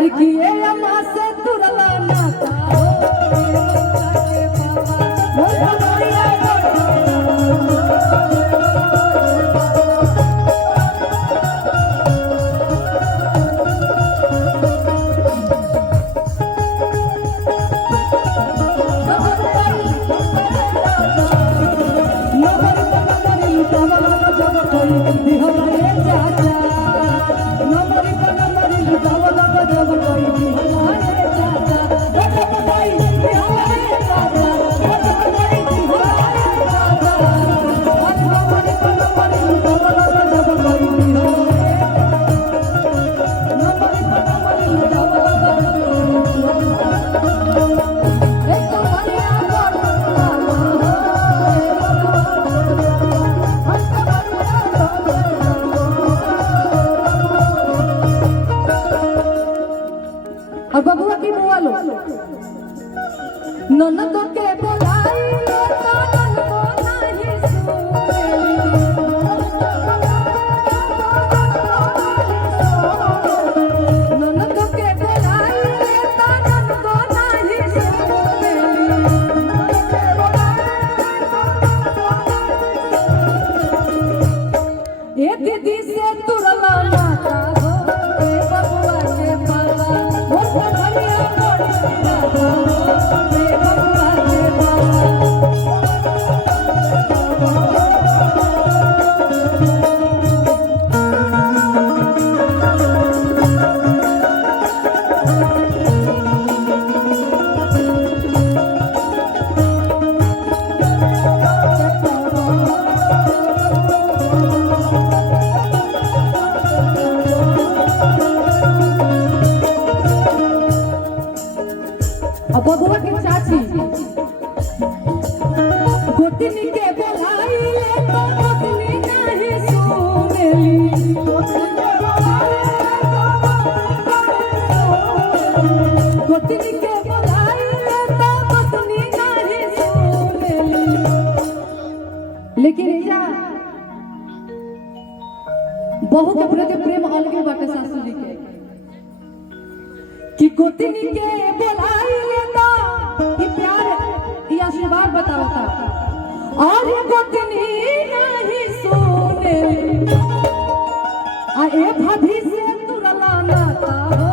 हर किए अम्मा से तुरला नाता हो के पापा मोरा मोरिया और बबुआ की बुआ लो ननद के बोलाई लो ननद को नहीं सुनेली ननद के बोलाई लो ननद को नहीं सुनेली ए दीदी से तुरला नाता हो ए बबुआ के पापा अब बबुआ की चाची गोतनी के बोलाई ले तो गोतनी नहीं सुनेली गोतनी के बोलाई ले तो गोतनी नहीं सुनेली लेकिन या बहू के प्रति प्रेम अलगे बाटे सासू जी के कि गोतनी के बोलाई लेता कि प्यार या आशीर्वाद बतावता और गोतनी नहीं सुने आ ए भाभी से तुरला नाता हो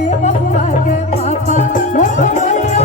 ए बबुआ के पापा मोरा मोरिया